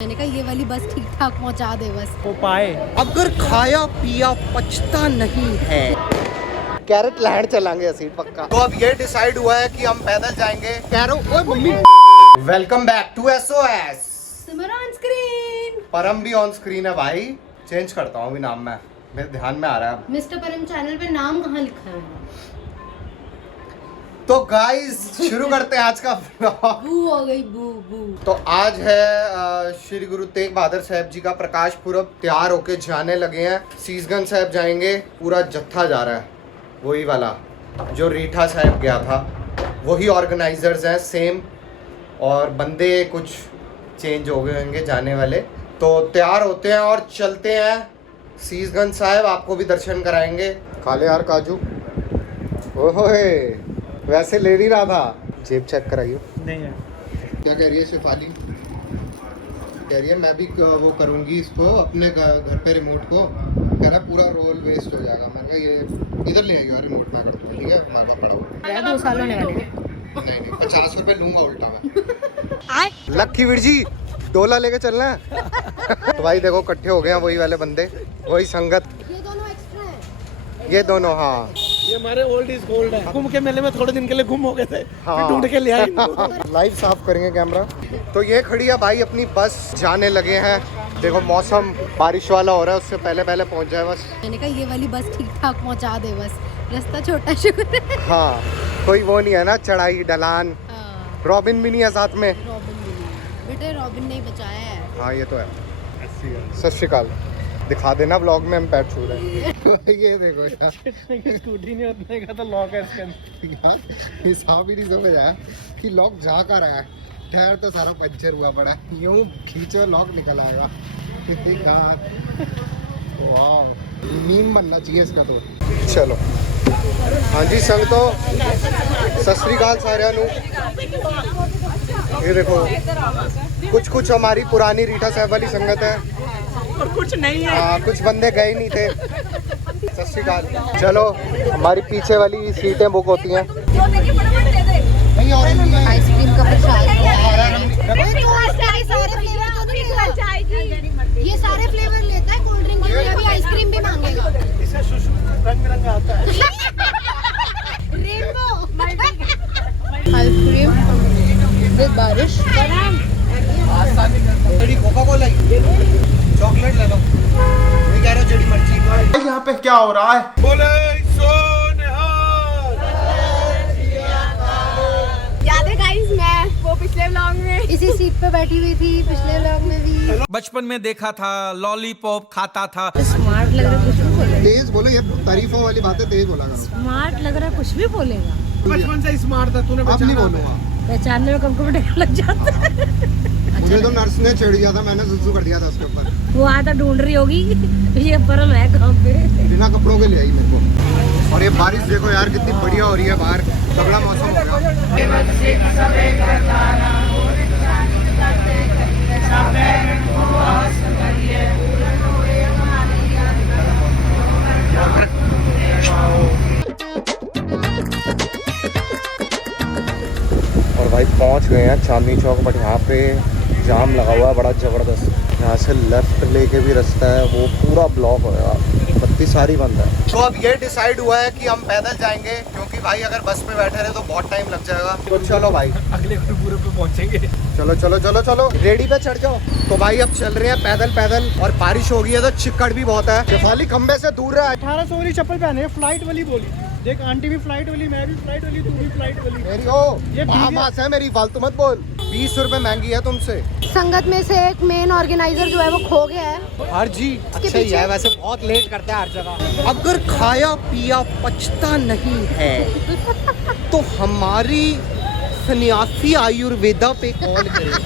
मैंने कहा ये वाली बस ठीक ठाक पहुंचा दे बस। वो पाए अगर खाया पिया पछता नहीं है। कैरेट लैंड चलांगे असीट पक्का। तो अब ये डिसाइड हुआ है कि हम पैदल जाएंगे। कह रहा हूँ ओए mummy. Welcome back to SOS। Simar on screen. Param भी ऑन स्क्रीन है भाई। चेंज करता हूँ अभी नाम में, मेरे ध्यान में आ रहा है। मिस्टर परम चैनल पे नाम कहाँ लिखा है? तो गाइस शुरू करते हैं आज का व्लॉग। बू हो गई बू बू। तो आज है श्री गुरु तेग बहादुर साहब जी का प्रकाश पुरब। तैयार होके जाने लगे हैं। सीसगंज साहब जाएंगे। पूरा जत्था जा रहा है, वही वाला जो रीठा साहब गया था, वही ऑर्गेनाइजर्स हैं सेम, और बंदे कुछ चेंज हो गए होंगे जाने वाले। तो तैयार होते हैं और चलते हैं सीसगंज साहब। आपको भी दर्शन कराएंगे। खा ले यार काजू। ओहे वैसे ले नहीं रहा था। जेब चेक कराइए। नहीं है। क्या कह रही है शेफाली? कह रही है मैं भी वो करूँगी इसको अपने घर पे रिमोट को। कह रहा पूरा रोल वेस्ट हो जाएगा। मैंने कहा ये इधर ले आइए और रिमोट ना कर दो, ठीक है हमारे पास पड़ा हुआ। 2 साल होने वाले हैं। नहीं 50 रुपए लूंगा उल्टा मैं। लक्की वीर जी डोला लेके चलना है। तो भाई देखो इकट्ठे हो गए हैं वही वाले बंदे, वही संगत। ये दोनों एक्स्ट्रा हैं। ये दोनों, हाँ ये हमारे ओल्ड इज गोल्ड है। कुंभ के मेले में थोड़े दिन के लिए गुम हो गए थे, हाँ। फिर ढूंढ के ले आए इनको। लाइव साफ करेंगे कैमरा। तो ये खड़ी है भाई अपनी बस, जाने लगे हैं। देखो मौसम बारिश वाला हो रहा है, उससे पहले पहले पहुंच जाए बस। मैंने कहा ये वाली बस ठीक ठाक पहुंचा दे बस। रास्ता छोटा शुक्र है। हाँ कोई वो नहीं है ना, चढ़ाई ढलान। हाँ, रॉबिन भी नहीं है साथ में। रॉबिन भी नहीं। बेटे रॉबिन ने ही बचाया है। हाँ ये तो है। सत श्री अकाल। दिखा देना व्लॉग में हम पैर छू रहे हैं। ये देखो यार स्कूटी नहीं उतने का तो लॉक है इसके अंदर। यार हिसाब ही नहीं समझ आया कि लॉक जा कर रहा है। टायर तो सारा पंचर हुआ पड़ा है। यूं खींचो लॉक निकल आएगा। वाह मीम बनना चाहिए इसका तो। चलो हाँ जी संग तो सत श्री अकाल सारिਆਂ ਨੂੰ। ये देखो कुछ हमारी पुरानी रीठा साहब वाली संगत है और कुछ नहीं है। हाँ कुछ बंदे गए नहीं थे। सत श्री अकाल। चलो हमारी पीछे वाली सीटें बुक होती हैं। नहीं और आइसक्रीम का प्रसाद। नहीं ये सारे फ्लेवर लेता है। कोल्ड ड्रिंक के लिए अभी आइसक्रीम भी मांगेगा। इससे रंग बिरंगा आता है। रेनबो आइसक्रीम विद बारिश। कोका कोला चॉकलेट ले लो। मैं कह रहा हूँ जड़ी मर्जी। यहाँ पे क्या हो रहा है? बोले सोनिहाल। याद है गाइस मैं वो पिछले व्लॉग में इसी सीट पे बैठी हुई थी। पिछले व्लॉग में भी बचपन में देखा था, लॉलीपॉप खाता था। स्मार्ट लग रहा है। कुछ भी बोलेगा। तेज बोलो, ये तारीफों वाली बातें तेज बोला करो। स्मार्ट लग रहा है। कुछ भी बोलेगा। बचपन से स्मार्ट था तूने। अब नहीं बोलूंगा। पहचानने में कंफर्टेबल लग जाता है। मुझे तो नर्स ने छेड़ दिया था, मैंने सुसु कर दिया था उसके ऊपर। वो आता ढूंढ रही होगी ये परम है कहाँ पे। बिना कपड़ों के ले आई मेरे को। और ये बारिश देखो यार कितनी बढ़िया हो रही है बाहर। तगड़ा मौसम हो और भाई पहुंच गए हैं चांदनी चौक। बट यहाँ पे जाम लगा हुआ है बड़ा ज़बरदस्त। यहाँ से लेफ्ट लेके भी रास्ता है, वो पूरा ब्लॉक होगा। बत्ती सारी बंद है। तो अब ये डिसाइड हुआ है कि हम पैदल जाएंगे, क्योंकि भाई अगर बस में बैठे रहे तो बहुत टाइम लग जाएगा। तो चलो भाई अगले गुरुपुरब पे पहुंचेंगे। चलो चलो चलो चलो रेडी पे चढ़ जाओ। तो भाई अब चल रहे हैं पैदल पैदल, और बारिश हो गई है तो चिक्कड़ भी बहुत है। शेफाली खंबे से दूर रहा है। 1800 वाली चप्पल पहने, फ्लाइट वाली बोली। देख आंटी भी फ्लाइट वाली, मैं भी फ्लाइट वाली, तू भी फ्लाइट वाली। मेरी ओ ये मास है मेरी, फालतू मत बोल। 20 रुपए महंगी है तुमसे। संगत में से एक मेन ऑर्गेनाइजर जो है वो खो गया है। हर जी अच्छा ही है, वैसे बहुत लेट करता है हर जगह। अगर खाया पिया पछता नहीं है तो हमारी सन्यासी आयुर्वेदा पे कॉल करें।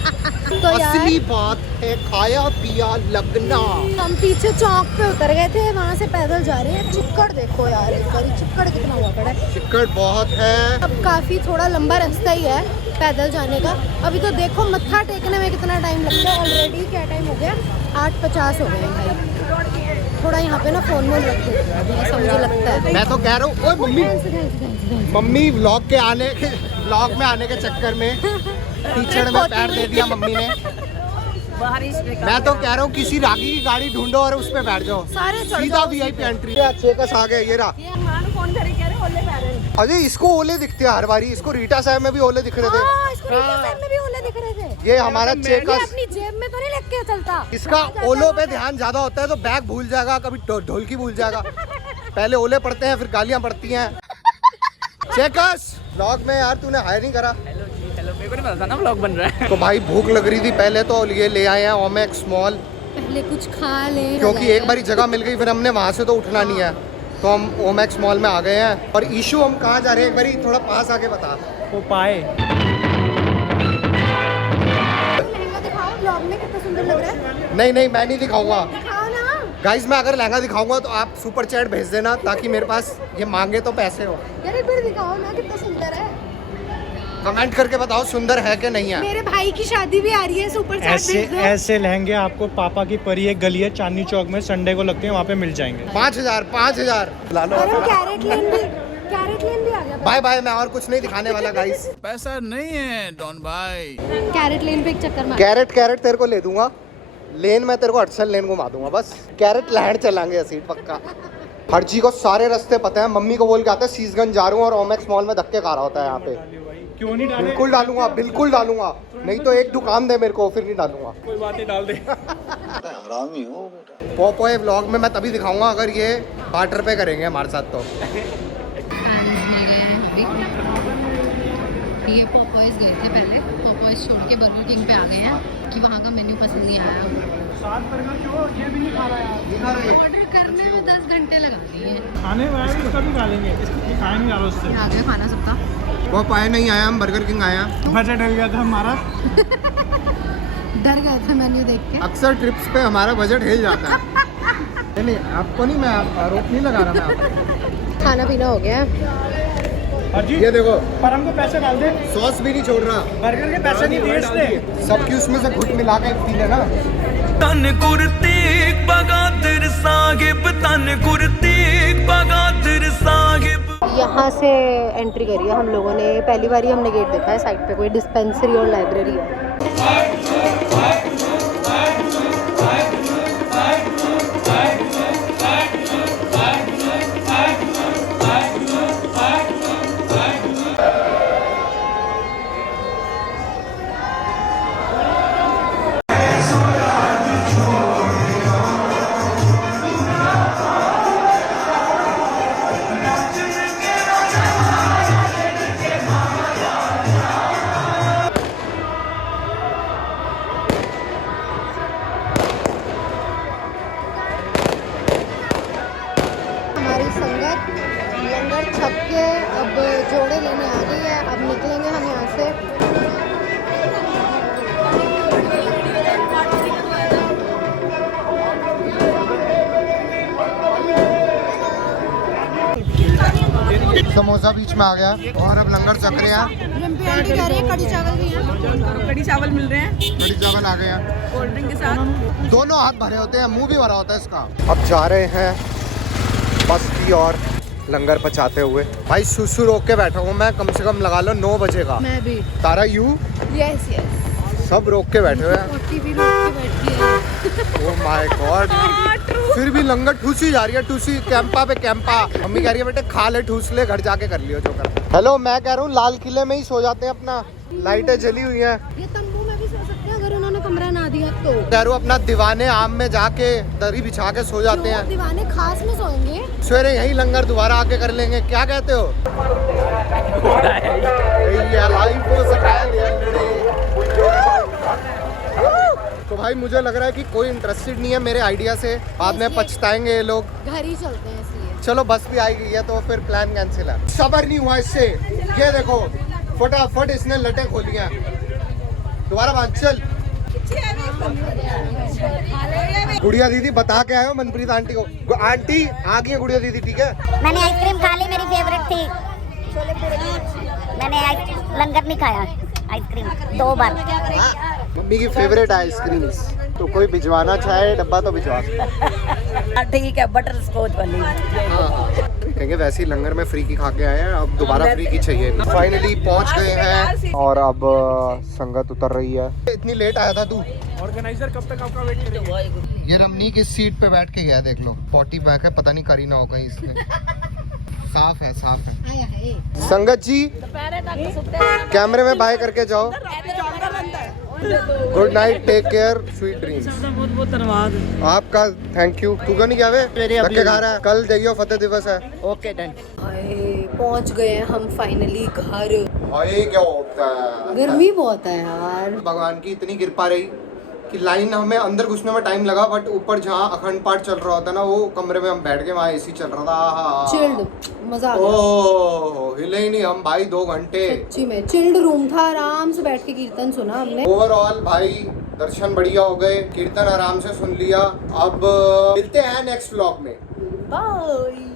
तो यार असली बात है खाया पिया लगना। हम पीछे चौक पे उतर गए थे, वहाँ से पैदल जा रहे हैं। चिक्कड़ देखो यार, इस बार चिक्कड़ कितना हुआ पड़ा है। चिक्कड़ बहुत है। अब काफी थोड़ा लंबा रास्ता ही है पैदल जाने का। अभी तो देखो मत्था टेकने में कितना टाइम लगता है। ऑलरेडी क्या टाइम हो गया? 8:50 हो गए भाई। थोड़ा यहाँ पे ना फोन में रख दो, ऐसा मुझे लगता है। मैं तो कह रहा हूँ मम्मी मम्मी व्लॉग में आने के चक्कर में कीचड़ में पैर दे दिया मम्मी ने। बारिश में मैं तो कह रहा हूँ किसी रागी की गाड़ी ढूंढो और उस पे बैठ जाओ, सारे चढ़ सीधा जाओ वीआईपी एंट्री। चेकस आ गए, ये रहा। फोन करे कह रहे ओले पा रहे हैं। अजय इसको ओले दिखते हैं हर बारी, इसको रीटा साहब में भी ओले दिख रहे थे। हाँ, इसको रीटा साहब में भी ओले दिख रहे थे। ये हमारा ये चेकस, अपनी जेब में तो नहीं लेके चलता। इसका ओलों पे ध्यान ज्यादा होता है तो बैग भूल जाएगा, कभी ढोलकी भूल जाएगा। पहले ओले पड़ते हैं फिर गालियां पड़ती हैं। चेकस व्लॉग में यार तूने हायर नहीं करा। हेलो जी, हेलो, मेरे को नहीं पता था ना व्लॉग बन रहा है। तो भाई भूख लग रही थी, पहले तो ये ले आए हैं ओमेक्स मॉल, पहले कुछ खा ले, क्योंकि एक बारी जगह मिल गई फिर हमने वहाँ से तो उठना नहीं है, तो हम ओमेक्स मॉल में आ गए हैं। और इशू हम कहाँ जा रहे हैं एक बारी थोड़ा पास आके बता। वो पाए लहंगा दिखाओ, ब्लॉग में कितना सुंदर लग रहा है। नहीं नहीं मैं नहीं दिखाऊंगा दिखाओ ना। गाइज, मैं अगर लहंगा दिखाऊंगा तो आप सुपर चैट भेज देना ताकि मेरे पास ये मांगे तो पैसे हो। यार एक बार दिखाओ ना कितना सुंदर है। कमेंट करके बताओ सुंदर है कि नहीं है। मेरे भाई की शादी भी आ रही है, सुपर चैट ऐसे भेज दो। ऐसे लहंगे आपको पापा की परी एक गली है चांदनी चौक में, संडे को लगते हैं, वहाँ पे मिल जाएंगे। 5,000 ला लो। और हम कैरेट लेन भी आ गया। बाय बाय, मैं और कुछ नहीं दिखाने वाला गाइस। पैसा नहीं है डॉन भाई। कैरेट लेन पे एक चक्कर मार। कैरेट तेरे को ले दूंगा, लेन में तेरे को अटसल लेन घुमा दूंगा, बस कैरेट लहर चलाएंगे ऐसे ही पक्का। हर चीज को सारे रास्ते पता है, मम्मी को बोल के आता है सीसगंज जा रहा हूँ और ओमेक्स मॉल में धक्के खा रहा होता है यहाँ पे। क्यों नहीं डाले? बिल्कुल डालूंगा, बिल्कुल डालूंगा, नहीं तो एक दुकान दे मेरे को फिर नहीं डालूंगा। कोई बात नहीं, डाल दे। पॉपॉय व्लॉग में मैं तभी दिखाऊंगा अगर ये बार्टर पे करेंगे हमारे साथ तो। ये पॉपॉयज गए थे पहले, पॉपॉयज छोड़ के बर्गर किंग पे आ गए हैं कि वहाँ का मेन्यू पसंद नहीं आया। ये भी नहीं खा रहा यार। ऑर्डर करने में 10 घंटे लगा दिए। खाने वाले इसका भी खा लेंगे, इसको खाएंगे यार उससे। आ गया खाना सबका। पॉपॉय नहीं आया, हम बर्गर किंग आया। बजट डल गया था हमारा। डर गए थे मेन्यू देख के। अक्सर ट्रिप्स पे हमारा बजट हिल जाता है। नहीं आपको नहीं, मैं आरोप नहीं लगा रहा मैं आपको। खाना पीना हो गया है। अजी ये देखो, पर हमको पैसे डाल दे, सॉस भी नहीं छोड़ रहा, बर्गर के पैसे नहीं दिए इसने। सबकी उसमें से घुट मिला के पी लेना। तन कुर्ती बगादर साहिब, तन कुर्ती बगादर साहिब। यहाँ से एंट्री करी है हम लोगों ने, पहली बार ही हमने गेट देखा है। साइड पे कोई डिस्पेंसरी और लाइब्रेरी है। हमारी संगत लंगर छप के अब जोड़े लेने आ गई है। अब निकलेंगे हम यहाँ से। समोसा बीच में आ गया और अब लंगर चख रहे हैं। रिम्पी आंटी कह रही है कड़ी चावल भी हैं। कड़ी चावल मिल रहे हैं कड़ी चावल आ गए हैं, कोल्ड ड्रिंक के साथ। दोनों हाथ भरे होते हैं, मुंह भी भरा होता है इसका। अब जा रहे हैं बस्ती और लंगर पचाते हुए। भाई सुसु रोक के बैठा हूँ मैं, कम से कम लगा लो 9 बजे का। मैं भी। तारा यू यस यस। सब रोक के बैठे हुए हैं। रोटी भी रोक के बैठी है। ओह माय गॉड, फिर भी लंगर ठूसी जा रही है, ठूसी कैंपा पे कैंपा। मम्मी कह रही है बेटे खा ले, ठूस ले, घर जाके कर लियो जो करना। हेलो, मैं कह रहा हूँ लाल किले में ही सो जाते हैं अपना, लाइटें जली हुई हैं। ये तंबू में भी सो सकते हैं अगर उन्होंने कमरा ना दिया तो। कह रहा हूँ अपना दीवाने आम में जाके दरी बिछा के सो जाते जो हैं। दीवाने खास में सोएंगे। सवेरे यही लंगर दोबारा आके कर लेंगे, क्या कहते हो? ये लाइफ हो सका है। तो भाई मुझे लग रहा है कि कोई इंटरेस्टेड नहीं है मेरे आइडिया से, बाद में पछताएंगे ये लोग। घर ही चलते हैं इसलिए। चलो बस भी आई गई है तो फिर प्लान कैंसिल है। सबर नहीं हुआ इससे, ये देखो फटाफट इसने लटे खोली हैं। दोबारा बांध चल। गुड़िया दीदी बता के आए हो मनप्रीत आंटी को। आंटी आ गई है गुड़िया दीदी, ठीक है? मैंने आइसक्रीम खा ली, मेरी फेवरेट थी। मैंने लंगर नहीं खाया, आइसक्रीम 2 बार। मम्मी की फेवरेट आइसक्रीम। तो कोई भिजवाना चाहे डब्बा तो भिजवा सकते। ठीक है, बटर स्कॉच वाली। हाँ कहेंगे वैसे ही लंगर में फ्री की खा के आए हैं, अब दोबारा फ्री की चाहिए। फाइनली पहुंच गए हैं और अब संगत उतर रही है। इतनी लेट आया था तू? ऑर्गेनाइजर कब तक आपका वेट करेगा? ये रमनीक इस सीट पे बैठ के गया, देख लो। पॉटी बैग है, पता नहीं करी ना हो कहीं इसने। साफ है, साफ है। संगत जी कैमरे में बाय करके जाओ। Good night, take care, sweet dreams. बहुत बहुत धन्यवाद। आपका थैंक यू। तू क्यों नहीं गया वे? धक्के खा रहा है। कल जाइयो, फतेह दिवस है। Okay done. पहुंच गए हैं हम फाइनली घर। भाई क्या होता है, गर्मी बहुत है यार। भगवान की इतनी कृपा रही कि लाइन हमें अंदर घुसने में टाइम लगा, बट ऊपर जहाँ अखंड पाठ चल रहा होता ना, वो कमरे में हम बैठ गए, वहाँ एसी चल रहा था। चिल्ड, मजा आ गया। ओह हिले ही नहीं हम भाई 2 घंटे। सच्ची में चिल्ड रूम था, आराम से बैठ के कीर्तन सुना हमने। ओवरऑल भाई दर्शन बढ़िया हो गए, कीर्तन आराम से सुन लिया। अब मिलते हैं नेक्स्ट व्लॉग में। बाय।